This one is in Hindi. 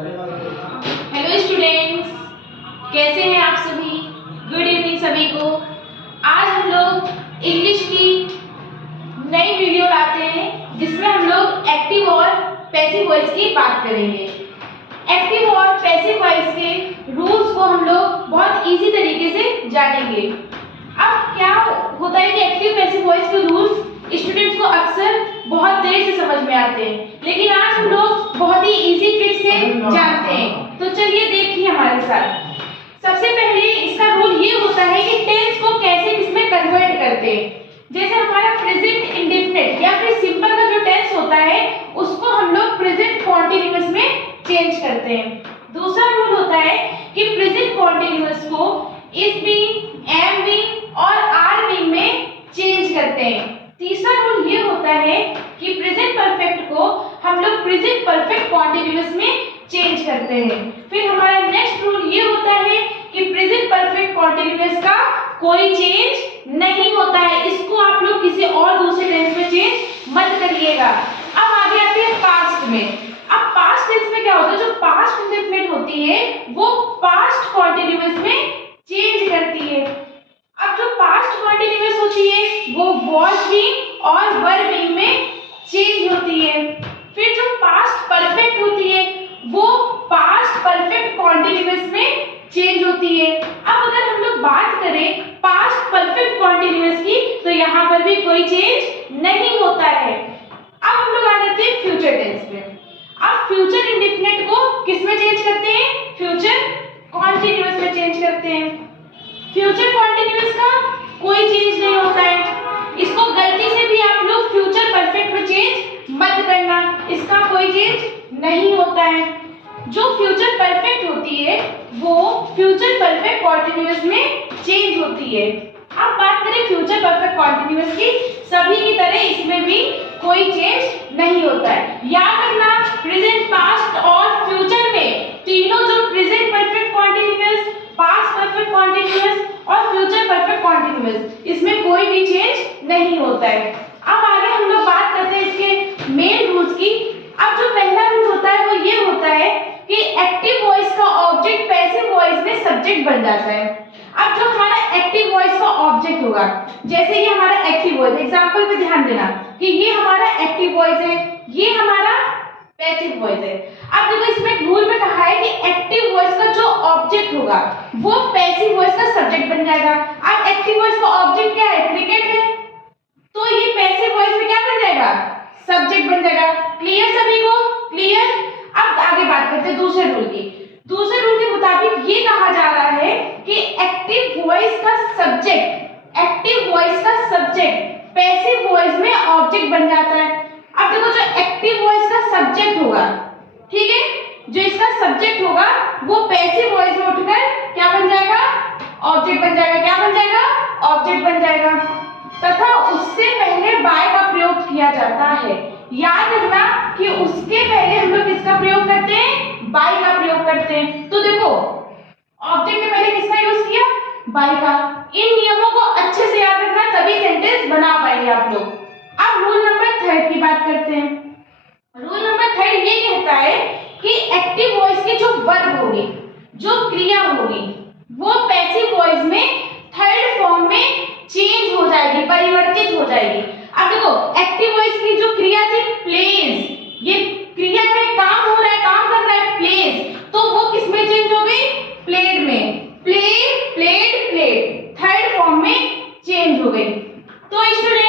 हेलो स्टूडेंट्स, कैसे हैं आप सभी। गुड इवनिंग सभी को। आज हम लोग इंग्लिश की नई वीडियो लाते हैं जिसमें हम लोग एक्टिव और पैसिव वॉइस की बात करेंगे। एक्टिव और पैसिव वॉइस के रूल्स को हम लोग बहुत इजी तरीके से जानेंगे। अब क्या होता है कि एक्टिव पैसिव वॉइस के रूल्स स्टूडेंट्स को अक्सर बहुत देर से समझ में आते हैं, लेकिन आज हम लोग बहुत ही इजी ट्रिक से जानते हैं। तो चलिए देखिए हमारे साथ। सबसे पहले इसका रूल ये होता है कि टेंस को कैसे किसमें कन्वर्ट करते हैं। जैसे हमारा प्रेजेंट इंडेफिनिट या फिर सिंपल का जो टेंस होता है उसको हम लोग प्रेजेंट कॉन्टिन्यूअस में चेंज करते हैं। दूसरा रूल होता है कि प्रेजेंट कॉन्टिन्यूअस को इज बीइंग, एम बीइंग और आर बीइंग में चेंज करते हैं। तीसरा रूल ये होता है कि प्रेजेंट परफेक्ट को हम लोग प्रेजेंट परफेक्ट कॉन्टिन्यूअस में चेंज करते हैं। फिर हमारा नेक्स्ट रूल ये होता है कि प्रेजेंट परफेक्ट कॉन्टिन्यूअस का कोई चेंज नहीं होता है। इसको आप लोग किसी और दूसरे टेंस में चेंज मत करिएगा। अब आगे आते हैं पास्ट में। अब पास्ट टेंस में क्या होता है, जो पास्ट इंडेफिनिट होती है वो पास्ट कॉन्टिन्यूअस में चेंज करती है। अब जो पास्ट कॉन्टिन्यूअस होती है वो वाज बीइंग और वर बीइंग में चेंज होती है। फिर जो पास्ट परफेक्ट होती है वो पास्ट परफेक्ट कॉन्टिन्यूअस में चेंज होती है। अब अगर हम लोग बात करें पास्ट परफेक्ट कॉन्टिन्यूअस की तो यहाँ पर भी कोई चेंज नहीं होता है। अब हम लोग आ जाते हैं फ्यूचर टेंस में। अब फ्यूचर इंडेफिनिट को किस में चेंज करते हैं, फ्यूचर कॉन्टिन्यूअस में चेंज करते हैं। फ्यूचर कॉन्टिन्यूअस का कोई चेंज नहीं होता है। इसको गलती से भी आप लोग फ्यूचर परफेक्ट में चेंज मत करना, इसका कोई चेंज नहीं होता है। जो फ्यूचर परफेक्ट होती है वो फ्यूचर परफेक्ट कॉन्टिन्यूअस में चेंज होती है। अब बात करें फ्यूचर परफेक्ट कॉन्टिन्यूअस की, सभी की तरह इसमें भी कोई चेंज नहीं होता है। याद रखना प्रेजेंट, पास्ट और फ्यूचर में तीनों जो present perfect continuous, past perfect continuous और फ्यूचर परफेक्ट कॉन्टिन्यूअस, इसमें कोई भी चेंज नहीं होता है। अब आगे हम लोग बात करते हैं इसके मेन रूल्स की। अब जो पहला रूल होता है वो ये होता है कि एक्टिव वॉइस का ऑब्जेक्ट पैसिव वॉइस में सब्जेक्ट बन जाता है। अब जो हमारा एक्टिव वॉइस का ऑब्जेक्ट होगा, जैसे ये हमारा एक्टिव वॉइस, एग्जांपल पे ध्यान देना कि ये हमारा एक्टिव वॉइस है, ये हमारा पैसिव वॉइस है। अब देखो इसमें रूल में कहा है कि एक्टिव वॉइस का जो ऑब्जेक्ट होगा वो पैसिव वॉइस का सब्जेक्ट बन जाएगा। अब एक्टिव वॉइस का ऑब्जेक्ट क्या है, क्रिकेट है, तो ये पैसिव वॉइस में क्या बन जाएगा, सब्जेक्ट बन जाएगा। क्लियर सभी को, क्लियर। अब आगे बात करते हैं दूसरे रूल की। दूसरे रूल के मुताबिक ये कहा जा रहा है कि एक्टिव वॉइस का सब्जेक्ट, एक्टिव वॉइस का सब्जेक्ट पैसिव वॉइस में ऑब्जेक्ट बन जाता है। अब देखो जो एक्टिव वॉइस का सब्जेक्ट होगा, ठीक है, जो इसका सब्जेक्ट होगा वो पैसिव वॉइस में उठकर क्या बन जाएगा, ऑब्जेक्ट बन जाएगा। क्या बन जाएगा, ऑब्जेक्ट बन जाएगा। तथा उससे पहले बाय का प्रयोग किया जाता है। याद रखना कि उसके पहले हम लोग किसका प्रयोग करते हैं, बाय का प्रयोग करते हैं। तो देखो ऑब्जेक्ट के पहले किसका यूज किया, बाय का। इन नियमों को अच्छे से याद रखना, तभी सेंटेंस बना पाएंगे आप लोग। अब रूल नंबर 3 की बात करते हैं। रूल नंबर 3 ये कहता है कि एक्टिव वॉइस की जो वर्ब होगी, जो क्रिया होगी, वो पैसिव वॉइस में थर्ड फॉर्म में चेंज हो जाएगी, परिवर्तित हो जाएगी। अब देखो एक्टिव वॉइस की जो क्रिया थी प्लेज, ये क्रिया है, काम हो रहा है, काम कर रहा है, प्लेज, तो वो किस में चेंज हो गई, प्लेड में। Play, played, played, third form में चेंज हो गई। तो स्टूडेंट